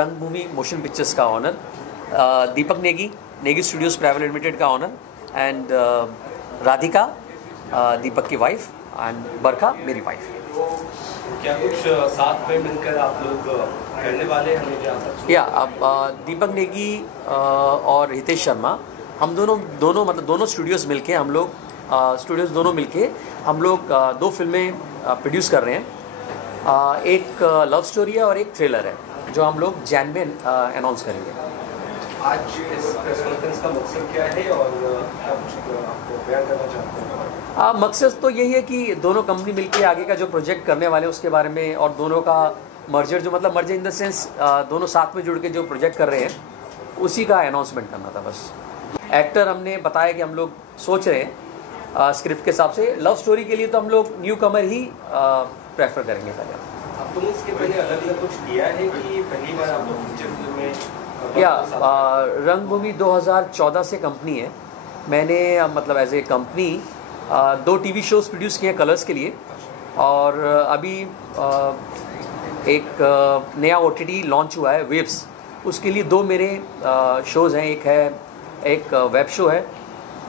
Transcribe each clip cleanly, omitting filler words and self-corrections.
रंगभूमि motion pictures का owner, Deepak Negi, Negi studios private limited का ऑनर, एंड राधिका दीपक की वाइफ, एंड बरखा मेरी वाइफ। क्या कुछ साथ में मिलकर आप लोग करने वाले हैं? या अब दीपक नेगी और हितेश शर्मा, हम दोनों मतलब दोनों स्टूडियोज़ मिलके हम लोग दो फिल्में प्रोड्यूस कर रहे हैं। एक लव स्टोरी है और एक थ्रिलर है, जो हम लोग जैन में अनाउंस करेंगे। आज इस प्रेस कॉन्फ्रेंस का मकसद क्या है और क्या कुछ आपको बयान करना चाहते हैं? मकसद तो यही है कि दोनों कंपनी मिलके आगे का जो प्रोजेक्ट करने वाले हैं उसके बारे में, और दोनों का merger merger in the sense दोनों साथ में जुड़ के जो प्रोजेक्ट कर रहे हैं उसी का अनाउंसमेंट करना था बस। एक्टर हमने बताया कि हम लोग सोच रहे हैं स्क्रिप्ट के हिसाब से, लव स्टोरी के लिए तो हम लोग न्यू कमर ही प्रेफर करेंगे पहले। आप लोगों ने इसके पहले अलग-अलग कुछ किया है कि पहली बार आप लोग फीचर फिल्म में? या रंगभूमि 2014 से कंपनी है। मैंने मतलब as a company 2 TV shows produce किए हैं कलर्स के लिए, और अभी एक नया OTT लॉन्च हुआ है वेव्स, उसके लिए 2 मेरे शोज़ हैं। एक वेब शो है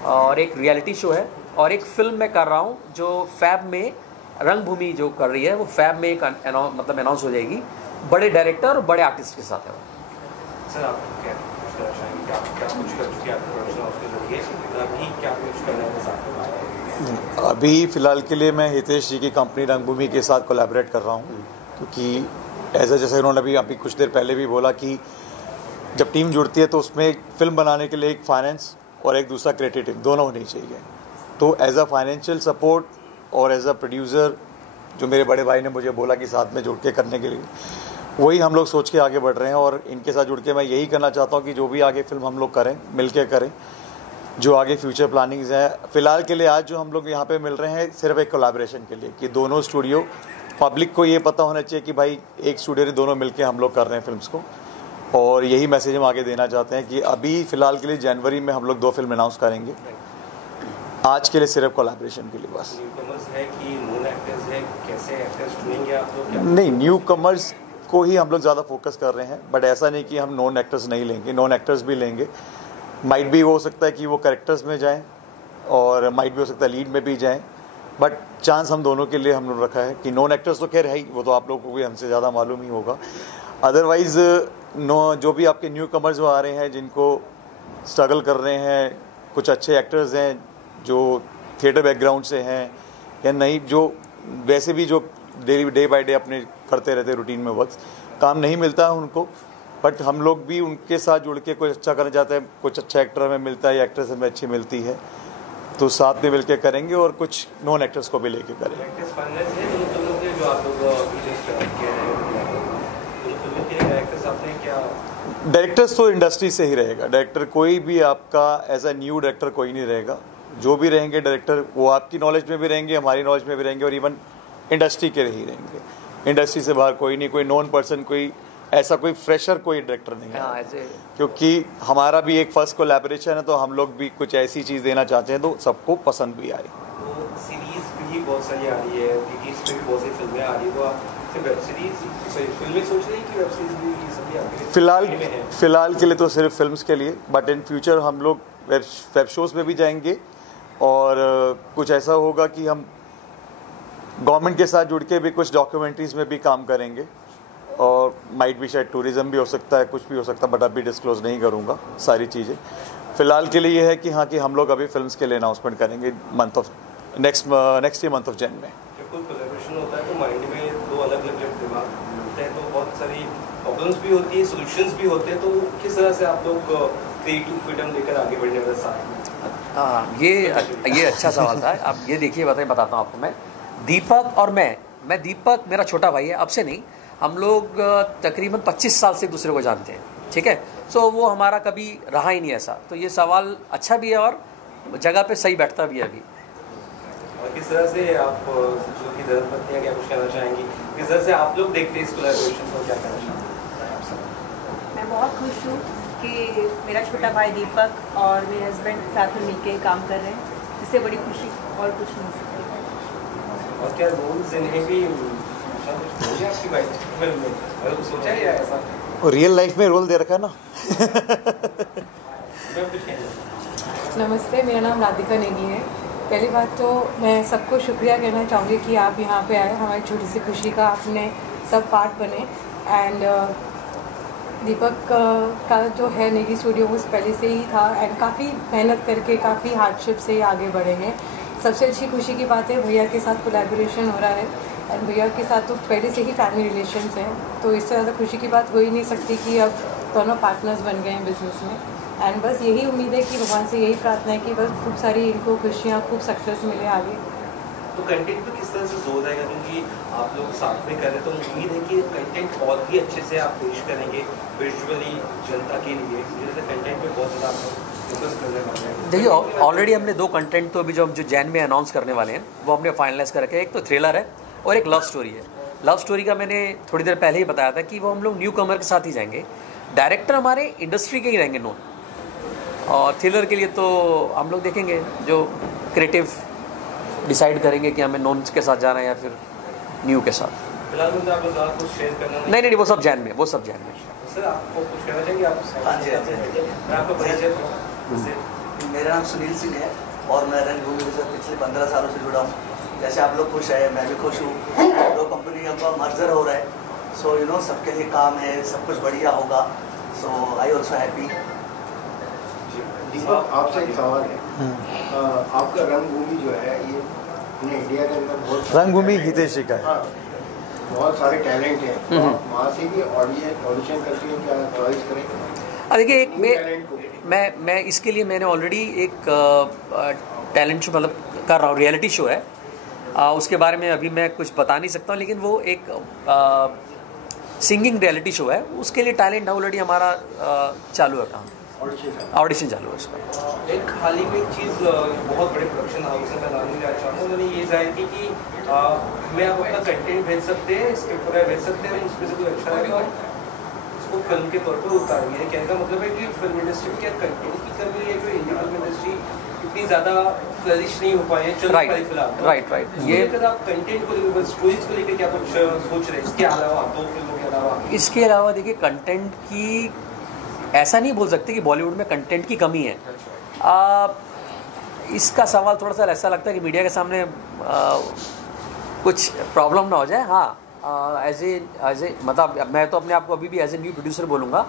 और एक रियलिटी शो है, और एक फिल्म मैं कर रहा हूँ जो फैब में, रंगभूमि जो कर रही है वो फैब में एक अनाउंस हो जाएगी, बड़े डायरेक्टर और बड़े आर्टिस्ट के साथ है वो। सर आप क्या कुछ करना चाहेंगे कि आप क्या कुछ कर चुके हैं आपके प्रोडक्शन हाउस के जरिए, अभी क्या कुछ करना है साथ में? अभी फ़िलहाल के लिए मैं हितेश जी की कंपनी रंगभूमि के साथ कोलैबोरेट कर रहा हूँ, क्योंकि जैसे उन्होंने अभी कुछ देर पहले भी बोला कि जब टीम जुड़ती है तो उसमें एक फिल्म बनाने के लिए एक फाइनेंस और एक दूसरा क्रिएटिव टीम दोनों होनी चाहिए। तो एज अ फाइनेंशियल सपोर्ट और एज अ प्रोड्यूसर जो मेरे बड़े भाई ने मुझे बोला कि साथ में जुड़ के करने के लिए, वही हम लोग सोच के आगे बढ़ रहे हैं। और इनके साथ जुड़ के मैं यही करना चाहता हूँ कि जो भी आगे फिल्म हम लोग करें मिल के करें, जो आगे फ्यूचर प्लानिंग्स हैं। फ़िलहाल के लिए आज जो हम लोग यहाँ पे मिल रहे हैं सिर्फ एक कोलैबोरेशन के लिए, कि दोनों स्टूडियो, पब्लिक को ये पता होना चाहिए कि भाई एक स्टूडियो ने दोनों मिलके हम लोग कर रहे हैं फिल्म्स को, और यही मैसेज हम आगे देना चाहते हैं कि अभी फ़िलहाल के लिए जनवरी में हम लोग 2 फिल्म अनाउंस करेंगे, आज के लिए सिर्फ कोलैबोरेशन के लिए बस। है कि नॉन एक्टर्स है, कैसे एक्टर्स चुनेंगे आप लोग? नहीं, न्यू कमर्स को ही हम लोग ज़्यादा फोकस कर रहे हैं, बट ऐसा नहीं कि हम नॉन एक्टर्स नहीं लेंगे, नॉन एक्टर्स भी लेंगे। माइट भी हो सकता है कि वो कैरेक्टर्स में जाएं, और माइट भी हो सकता है लीड में भी जाएं, बट चांस हम दोनों के लिए हम लोग रखा है कि नॉन एक्टर्स तो खैर है ही, वो तो आप लोगों को भी हमसे ज़्यादा मालूम ही होगा। अदरवाइज़ जो भी आपके न्यू कमर्स वो आ रहे हैं, जिनको स्ट्रगल कर रहे हैं, कुछ अच्छे एक्टर्स हैं जो थिएटर बैकग्राउंड से हैं या नहीं, जो वैसे भी जो डे बाय डे अपने करते रहते रूटीन में वर्क, काम नहीं मिलता है उनको, बट हम लोग भी उनके साथ जुड़ के कुछ अच्छा करना चाहते हैं। कुछ अच्छा एक्टर हमें मिलता है या एक्ट्रेस हमें अच्छी मिलती है तो साथ में मिल के करेंगे, और कुछ नॉन एक्टर्स को भी लेके करेंगे। डायरेक्टर्स तो इंडस्ट्री से ही रहेगा। डायरेक्टर कोई भी आपका एज अ न्यू डायरेक्टर कोई नहीं रहेगा। जो भी रहेंगे डायरेक्टर वो आपकी नॉलेज में भी रहेंगे, हमारी नॉलेज में भी रहेंगे, और इवन इंडस्ट्री के ही रहेंगे। इंडस्ट्री से बाहर कोई नहीं, कोई नॉन पर्सन, कोई ऐसा कोई फ्रेशर कोई डायरेक्टर नहीं है, क्योंकि हमारा भी एक फर्स्ट कोलैबोरेशन है, तो हम लोग भी कुछ ऐसी चीज़ देना चाहते हैं तो सबको पसंद भी आए। तो सीरीज भी बहुत सारी आ रही है, टीवी पे भी बहुत सारी फिल्में आ रही है, तो आप वेब सीरीज फिल्में सोच रहे हैं कि वेब सीरीज भी सभी आ रही है? फिलहाल के लिए तो सिर्फ फिल्म्स के लिए, बट इन फ्यूचर हम लोग वेब शोज़ में भी जाएंगे, और कुछ ऐसा होगा कि हम गवर्नमेंट के साथ जुड़ के भी कुछ डॉक्यूमेंट्रीज़ में भी काम करेंगे, और माइट भी शायद टूरिज़्म भी हो सकता है, कुछ भी हो सकता है, बट अभी डिस्क्लोज नहीं करूँगा सारी चीज़ें। फ़िलहाल के लिए ये है कि हाँ, कि हम लोग अभी फिल्म्स के लिए अनाउंसमेंट करेंगे next year month of Jain में। जब कोई कोलैबोरेशन होता है तो माइंड में 2 अलग-अलग दिमाग मिलते हैं, तो बहुत सारी प्रॉब्लम्स भी होती है, सॉल्यूशंस भी होते हैं, तो किस तरह से आप लोग क्रिएटिव फ्रीडम लेकर आगे बढ़ने वाले साथ में? ये अच्छा सवाल था। अब ये देखिए, बताता हूँ आपको। मैं दीपक और मैं दीपक मेरा छोटा भाई है, अब से नहीं, हम लोग तकरीबन 25 साल से एक दूसरे को जानते हैं, ठीक है। सो वो हमारा कभी रहा ही नहीं ऐसा, तो ये सवाल अच्छा भी है और जगह पे सही बैठता भी है अभी। और किस तरह से आप जो कि धर्मपत्नी है, क्या कुछ कहना चाहेंगी? किस तरह से आप लोग देखते हैं इस कोलैबोरेशन को, क्या कहना चाहेंगे? मैं बहुत खुश हूँ कि मेरा छोटा भाई दीपक और मेरे हस्बैंड साथ में मिलकर काम कर रहे हैं, इससे बड़ी खुशी और कुछ नहीं सकती। और क्या रोल्स इन्हें भी अच्छा कुछ नहीं है आपकी वाइफ फिल्म में, मतलब कुछ सोचा है या ऐसा? और रियल लाइफ में रोल दे रखा है ना। मैं कुछ कहना। नमस्ते, मेरा नाम राधिका नेगी है। पहली बात तो मैं सबको शुक्रिया कहना चाहूँगी कि आप यहाँ पे आए, हमारी छोटी सी खुशी का आपने सब पार्ट बने। एंड दीपक का जो है नेगी स्टूडियो वो पहले से ही था एंड काफ़ी मेहनत करके काफ़ी हार्डशिप से आगे बढ़े हैं। सबसे अच्छी खुशी की बात है भैया के साथ कोलैबोरेशन हो रहा है एंड भैया के साथ तो पहले से ही फैमिली रिलेशंस हैं, तो इससे ज़्यादा खुशी की बात हो ही नहीं सकती कि अब दोनों पार्टनर्स बन गए हैं बिजनेस में। एंड बस यही उम्मीद है कि भगवान से यही प्रार्थना है कि बस खूब सारी इनको खुशियाँ, खूब सक्सेस मिले आगे। तो कंटेंट पे किस तरह से जोर रहेगा, क्योंकि आप लोग साथ में कर रहे हैं, तो उम्मीद है कि कंटेंट और भी अच्छे से आप पेश करेंगे विजुअली जनता के लिए, जैसे कंटेंट पे बहुत ज़्यादा आप लोग फोकस करने वाले हैं। देखिए ऑलरेडी हमने 2 कंटेंट तो अभी जो जैन में अनाउंस करने वाले हैं वो हमने फाइनलाइज कर रखे हैं। एक तो थ्रिलर है और एक लव स्टोरी है। लव स्टोरी का मैंने थोड़ी देर पहले ही बताया था कि वो हम लोग न्यू कमर के साथ ही जाएंगे। डायरेक्टर हमारे इंडस्ट्री के ही रहेंगे नोन, और थ्रिलर के लिए तो हम लोग देखेंगे जो क्रिएटिव डिसाइड करेंगे कि हमें नॉन के साथ जाना है या फिर न्यू के साथ। फिलहाल मतलब आप लोग कुछ शेयर करना नहीं, वो सब जैन में, वो सब जैन में। सर आपको कुछ कहना चाहेंगे आप? हाँ जी, हाँ जी। मैं आपको परिचय। मेरा नाम सुनील सिंह है और मैं रंगभूमि के साथ पिछले 15 सालों से जुड़ा हूँ। जैसे आप लोग खुश हैं, मैं भी खुश हूँ। 2 कंपनियों का मर्जर हो रहा है, सो यू नो सबके लिए काम है, सब कुछ बढ़िया होगा। सो आई ऑल्सो हैप्पी। दीपक, आपसे एक सवाल है। आपका रंगभूमि जो है ये अपने इंडिया के अंदर बहुत रंगभूमि हितेश जी का है। हाँ, बहुत सारे टैलेंट हैं, तो आप वहाँ से भी ऑडिशन करके क्या चॉइस करें? देखिए एक मैं इसके लिए मैंने ऑलरेडी एक टैलेंट शो मतलब कर रहा हूँ, रियलिटी शो है। उसके बारे में अभी मैं कुछ बता नहीं सकता हूँ, लेकिन वो एक सिंगिंग रियलिटी शो है। उसके लिए टैलेंट ऑलरेडी हमारा चालू है काम, ऑडिशन चालू है उसका। एक हाल ही में एक चीज़ बहुत बड़े प्रोडक्शन हाउस में मैं नाम नहीं लेना चाहूँगा, उन्होंने ये जाहिर की कि हमें आप अपना कंटेंट भेज सकते हैं, स्क्रिप्ट वगैरह भेज सकते हैं, उसमें से कोई अच्छा लगेगा उसको फिल्म के तौर पर उतारेंगे। कहने का मतलब है कि फिल्म इंडस्ट्री में क्या कंटेंट की कमी है, जो इंडियन फिल्म इंडस्ट्री इतनी ज़्यादा फ्लरिश नहीं हो पाई है, चल पाई फिलहाल। राइट। ये आप कंटेंट को लेकर, स्टोरीज को लेकर क्या कुछ सोच रहे हैं इसके अलावा, 2 फिल्मों के अलावा? इसके अलावा देखिए कंटेंट की ऐसा नहीं बोल सकते कि बॉलीवुड में कंटेंट की कमी है। इसका सवाल थोड़ा सा ऐसा लगता है कि मीडिया के सामने कुछ प्रॉब्लम ना हो जाए। हाँ, एज ए मतलब मैं तो अपने आप को अभी भी एज ए न्यू प्रोड्यूसर बोलूँगा,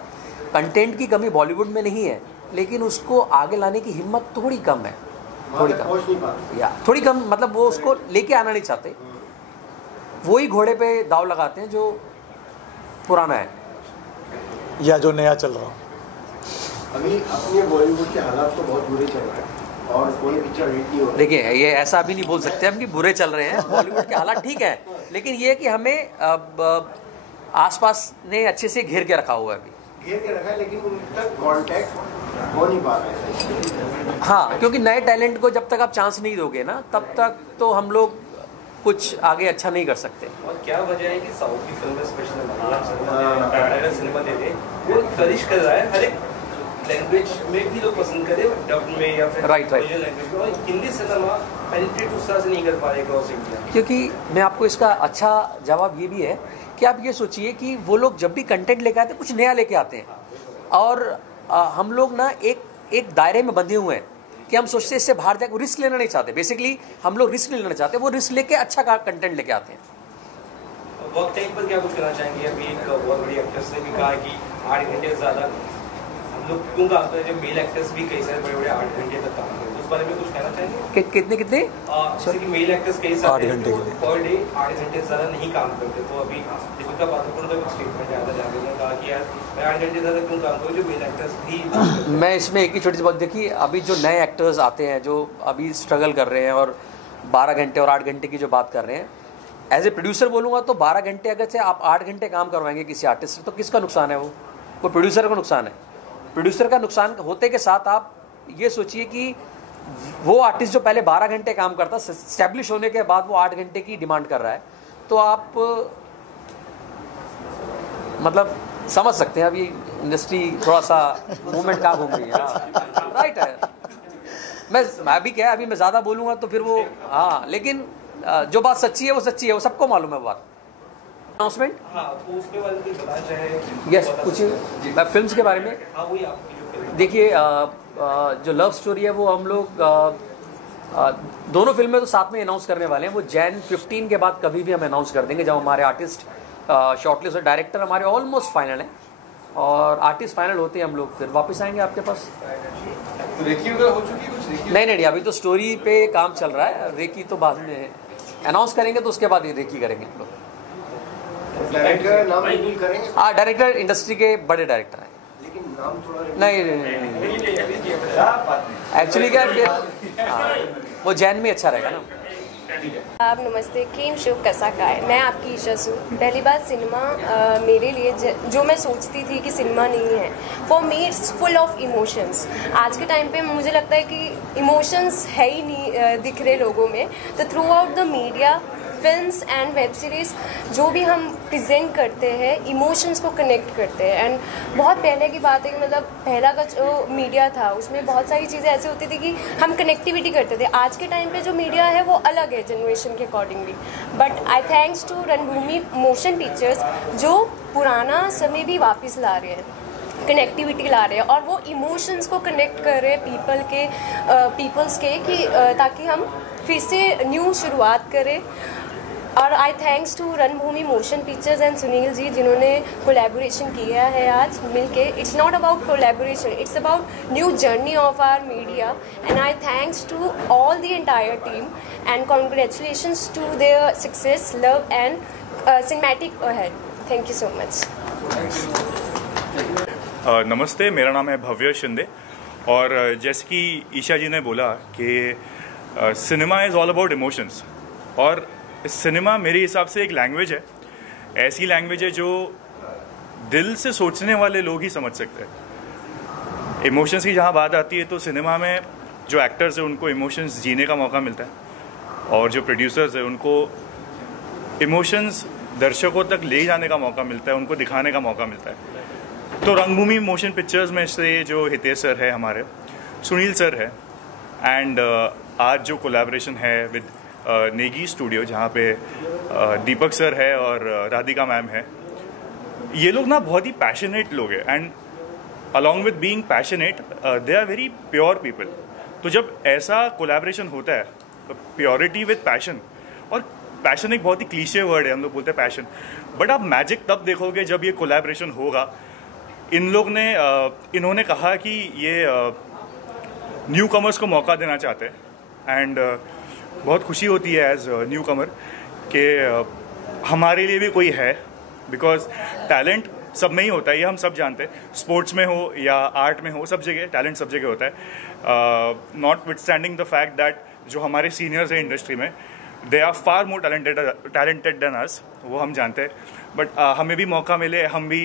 कंटेंट की कमी बॉलीवुड में नहीं है, लेकिन उसको आगे लाने की हिम्मत थोड़ी कम है, थोड़ी कम मतलब वो उसको लेके आना नहीं चाहते, वही घोड़े पे दाव लगाते हैं जो पुराना है या जो नया चल रहा हो। अभी अपने बॉलीवुड के हालात तो बहुत बुरे चल रहे हैं और कोई पिक्चर हिट नहीं हो रहा। देखिए ये ऐसा भी नहीं बोल सकते हम कि बुरे चल रहे हैं, बॉलीवुड के हालात ठीक है, लेकिन ये कि हमें आसपास ने अच्छे से घेर के रखा हुआ है। अभी घेर के रखा है, लेकिन उन तक कांटेक्ट हो नहीं पा रहा है। हाँ, क्योंकि नए टैलेंट को जब तक आप चांस नहीं दोगे ना, तब तक तो हम लोग कुछ आगे अच्छा नहीं कर सकते। और क्या वजह है कि साउथ की फिल्म स्पेशली मलयालम सिनेमा दे दे वो फ्लरिश कर रहा है, हर एक लैंग्वेज में भी लोग पसंद करें, डब में या फिर ओरिजिनल लैंग्वेज में, और हिंदी सिनेमा पेनिट्रेट उस तरह से नहीं कर पा रहे क्रॉस इंडिया। क्योंकि मैं आपको इसका अच्छा जवाब ये भी है कि आप ये सोचिए कि वो लोग जब भी कंटेंट लेके आते हैं कुछ नया लेके आते हैं, और हम लोग ना एक दायरे में बंधे हुए हैं कि हम सोचते हैं इससे बाहर जाकर रिस्क लेना नहीं चाहते। बेसिकली हम लोग रिस्क नहीं लेना चाहते, वो रिस्क लेके अच्छा कंटेंट लेके आते हैं। वर्क टाइम पर क्या कुछ करना चाहेंगे? अभी एक बहुत बड़ी एक्ट्रेस ने भी कहा कि 8 घंटे से ज़्यादा हम लोग क्यों काम करते हैं, जब मेल एक्टर्स भी कई सारे बड़े 8 घंटे तक काम करते हैं, उस बारे में कुछ कहना चाहेंगे? कितने जैसे कि मेल एक्टर्स कई सारे 8 घंटे पर डे 8 घंटे से ज़्यादा नहीं काम करते, तो अभी दीपिका पादुकोण का स्टेटमेंट ज़्यादा जाकर उन्होंने कहा कि यार मैं 8 घंटे ज़्यादा क्यों काम करूँ, जो मेल एक्टर्स भी। मैं इसमें एक ही छोटी सी बात देखिए, अभी जो नए एक्टर्स आते हैं जो अभी स्ट्रगल कर रहे हैं और 12 घंटे और 8 घंटे की जो बात कर रहे हैं, एज ए प्रोड्यूसर बोलूँगा तो 12 घंटे अगर से आप 8 घंटे काम करवाएंगे किसी आर्टिस्ट से, तो किसका नुकसान है? वो प्रोड्यूसर का नुकसान है। प्रोड्यूसर का नुकसान होते के साथ आप ये सोचिए कि वो आर्टिस्ट जो पहले 12 घंटे काम करता, स्टैब्लिश होने के बाद वो 8 घंटे की डिमांड कर रहा है, तो आप मतलब समझ सकते हैं अभी इंडस्ट्री थोड़ा सा मूवमेंट कहाँ घूम रही है। राइट है। मैं अभी क्या है, अभी मैं ज़्यादा बोलूँगा तो फिर वो, हाँ, लेकिन जो बात सच्ची है वो सच्ची है, वो सबको मालूम है बात। अनाउंसमेंट हाँ, तो उसके बारे में बताना चाहे। यस, पूछिए फिल्म्स के बारे में। हाँ, वही आपकी जो फिल्म। देखिए जो लव स्टोरी है वो हम लोग दोनों फिल्में तो साथ में अनाउंस करने वाले हैं। वो Jan 15 के बाद कभी भी हम अनाउंस कर देंगे जब हमारे आर्टिस्ट शॉर्टलिस्ट और डायरेक्टर हमारे ऑलमोस्ट फाइनल हैं और आर्टिस्ट फाइनल होते हैं हम लोग फिर वापस आएंगे आपके पास। तो रेकी वगैरह हो चुकी है कुछ? नहीं, अभी तो स्टोरी पे काम चल रहा है, रेकी तो बाद में अनाउंस करेंगे तो उसके बाद रेकी करेंगे हम लोग। डायरेक्टर नाम रिवील करेंगे? हाँ, डायरेक्टर इंडस्ट्री के बड़े डायरेक्टर हैं। लेकिन नाम थोड़ा नहीं, एक्चुअली क्या है, वो जैन में अच्छा रहेगा ना। आप नमस्ते, केम शिव कैसा का है। मैं आपकी ईशा सू। पहली बात, सिनेमा मेरे लिए जो मैं सोचती थी कि सिनेमा नहीं है, for me it's full of emotions. आज के टाइम पे मुझे लगता है कि इमोशंस है ही नहीं दिख रहे लोगों में। तो through out the media, films and web series जो भी हम प्रेजेंट करते हैं, इमोशंस को कनेक्ट करते हैं। एंड बहुत पहले की बात है कि मतलब पहला का जो मीडिया था उसमें बहुत सारी चीज़ें ऐसी होती थी कि हम कनेक्टिविटी करते थे। आज के टाइम पे जो मीडिया है वो अलग है जनरेशन के accordingly. But I thanks to Ranbhoomi motion pictures जो पुराना समय भी वापस ला रहे हैं, कनेक्टिविटी ला रहे हैं और वो इमोशंस को कनेक्ट कर रहे हैं पीपल्स के कि ताकि हम फिर से न्यू शुरुआत करें। और I thanks to Ranbhoomi motion pictures and Sunil ji जिन्होंने कोलैबोरेशन किया है आज मिलके। It's not about collaboration, it's about new journey of our media. And I thanks to all the entire team and congratulations to their success, love and cinematic ahead. Thank you so much. नमस्ते, मेरा नाम है भव्य शिंदे और जैसे कि ईशा जी ने बोला कि cinema is all about emotions और सिनेमा मेरे हिसाब से एक लैंग्वेज है, ऐसी लैंग्वेज है जो दिल से सोचने वाले लोग ही समझ सकते हैं। इमोशंस की जहाँ बात आती है तो सिनेमा में जो एक्टर्स हैं उनको इमोशंस जीने का मौका मिलता है और जो प्रोड्यूसर्स हैं उनको इमोशंस दर्शकों तक ले जाने का मौका मिलता है, उनको दिखाने का मौका मिलता है। तो रंगभूमि मोशन पिक्चर्स में से जो हितेश सर है, हमारे सुनील सर है एंड आज जो कोलैबोरेशन है विद नेगी स्टूडियो जहाँ पे दीपक सर है और राधिका मैम है, ये लोग ना बहुत ही पैशनेट लोग हैं and along with being passionate they are very pure people. तो जब ऐसा कोलैबोरेशन होता है, प्योरिटी विद पैशन, और पैशन एक बहुत ही क्लीशे वर्ड है, हम लोग बोलते हैं पैशन, बट आप मैजिक तब देखोगे जब ये कोलैबोरेशन होगा। इन्होंने कहा कि ये न्यू कमर्स को मौका देना चाहते हैं एंड बहुत खुशी होती है एज न्यू कमर कि हमारे लिए भी कोई है, बिकॉज टैलेंट सब में ही होता है, ये हम सब जानते हैं। स्पोर्ट्स में हो या आर्ट में हो, सब जगह टैलेंट सब जगह होता है। Notwithstanding the fact that जो हमारे सीनियर्स हैं इंडस्ट्री में, they are far more talented than us, वो हम जानते हैं। बट हमें भी मौका मिले, हम भी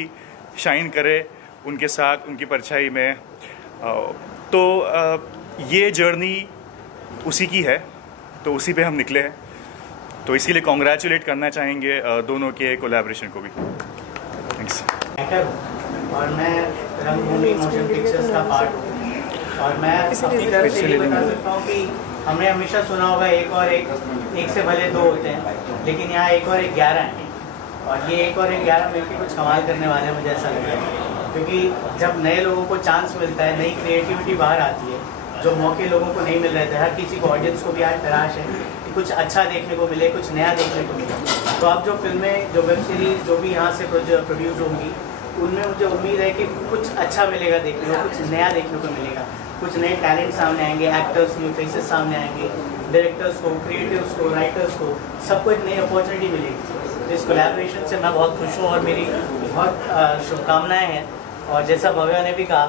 शाइन करें उनके साथ, उनकी परछाई में। तो ये जर्नी उसी की है, तो उसी पे हम निकले हैं। तो इसी लिए कॉन्ग्रेचुलेट करना चाहेंगे दोनों के कोलैबोरेशन को भी। थैंक्स। और मैं रंगभूमि मोशन पिक्चर्स का पार्ट हूँ और मैं अपनी तरफ से ये बता सकता हूँ कि हमने हमेशा सुना होगा एक से भले दो होते हैं, लेकिन यहाँ एक और 11 हैं और ये एक और 11 मिलकर कुछ कमाल करने वाले हैं, मुझे ऐसा लग रहा है। क्योंकि जब नए लोगों को चांस मिलता है, नई क्रिएटिविटी बाहर आती है, जो मौके लोगों को नहीं मिल रहे थे। हर किसी को, ऑडियंस को भी आज तलाश है कि कुछ अच्छा देखने को मिले, कुछ नया देखने को मिले। तो अब जो फिल्में, जो वेब सीरीज़ जो भी यहाँ से प्रोड्यूस होंगी, उनमें मुझे उम्मीद है कि कुछ अच्छा मिलेगा देखने को, कुछ नया देखने को मिलेगा, कुछ नए टैलेंट सामने आएंगे, एक्टर्स, न्यू फेसेस सामने आएंगे, डायरेक्टर्स को, क्रिएटिव्स को, राइटर्स को, सबको एक नई अपॉर्चुनिटी मिलेगी। इस कोलैबोरेशन से मैं बहुत खुश हूँ और मेरी बहुत शुभकामनाएँ हैं। और जैसा भव्या ने भी कहा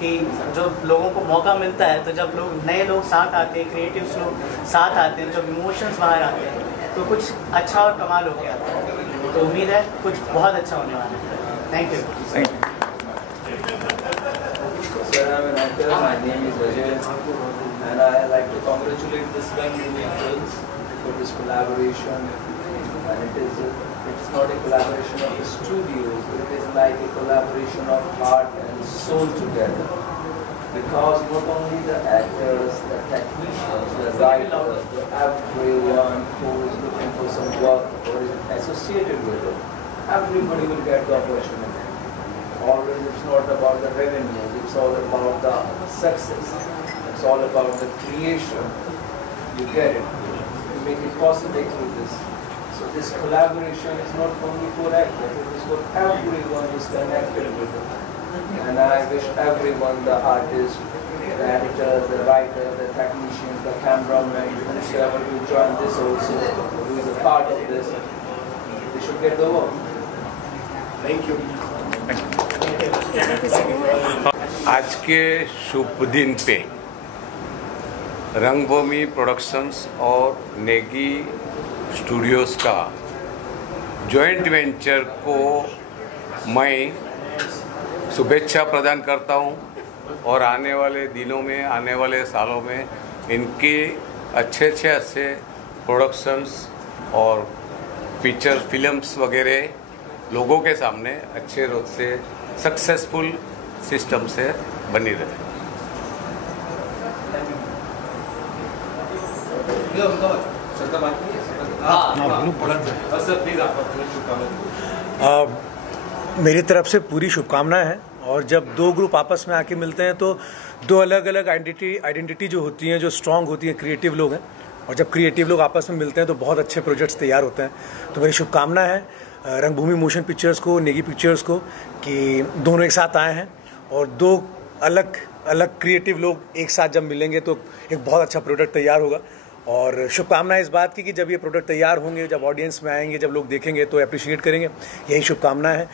कि जो लोगों को मौका मिलता है, तो जब नए लोग साथ आते हैं, क्रिएटिव्स लोग साथ आते हैं, जब इमोशंस बाहर आते हैं, तो कुछ अच्छा और कमाल होके आता है। तो उम्मीद है कुछ बहुत अच्छा होने वाला है। Thank you. Sir, I'm an actor. My name is Ajay, and I like to congratulate this Rangभूमि Films for this collaboration. And it's not a collaboration of the studios. It is like a collaboration of heart and soul together. Because not only the actors, the technicians, the writers, everyone who is looking for some work or is associated with it, everybody will get the opportunity. Always it's not about the revenue, it's all about the success. It's all about the creation. You get it. You make it possible through this. So this collaboration is not only for actors, it is for everyone who is connected with it. And I wish everyone, the artist, the editor, the writer, the technician, the cameraman, whoever will join this also, who is a part of this, they should get the work. Thank you. आज के शुभ दिन पे रंगभूमि productions और Negi Studios का joint venture को मैं शुभेच्छा प्रदान करता हूं और आने वाले दिनों में, आने वाले सालों में इनके अच्छे प्रोडक्शंस और फीचर फिल्म्स वगैरह लोगों के सामने अच्छे रूप से सक्सेसफुल सिस्टम से बनी रहे। मेरी तरफ से पूरी शुभकामनाएं हैं। और जब दो ग्रुप आपस में आके मिलते हैं तो दो अलग अलग आइडेंटिटी जो होती हैं, जो स्ट्रांग होती हैं, क्रिएटिव लोग हैं, और जब क्रिएटिव लोग आपस में मिलते हैं तो बहुत अच्छे प्रोजेक्ट्स तैयार होते हैं। तो मेरी शुभकामनाएं हैं रंगभूमि मोशन पिक्चर्स को, नेगी पिक्चर्स को, कि दोनों एक साथ आए हैं और दो अलग अलग क्रिएटिव लोग एक साथ जब मिलेंगे तो एक बहुत अच्छा प्रोडक्ट तैयार होगा। और शुभकामनाएं इस बात की कि जब ये प्रोडक्ट तैयार होंगे, जब ऑडियंस में आएंगे, जब लोग देखेंगे तो अप्रिशिएट करेंगे। यही शुभकामनाएं हैं।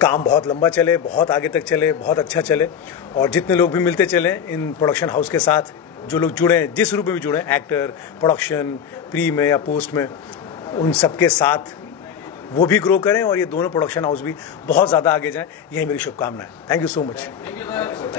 काम बहुत लंबा चले, बहुत आगे तक चले, बहुत अच्छा चले, और जितने लोग भी मिलते चले इन प्रोडक्शन हाउस के साथ, जो लोग जुड़े हैं, जिस रूप में भी जुड़े हैं, एक्टर, प्रोडक्शन, प्री में या पोस्ट में, उन सबके साथ वो भी ग्रो करें और ये दोनों प्रोडक्शन हाउस भी बहुत ज़्यादा आगे जाएं। यही मेरी शुभकामना है। Thank you so much.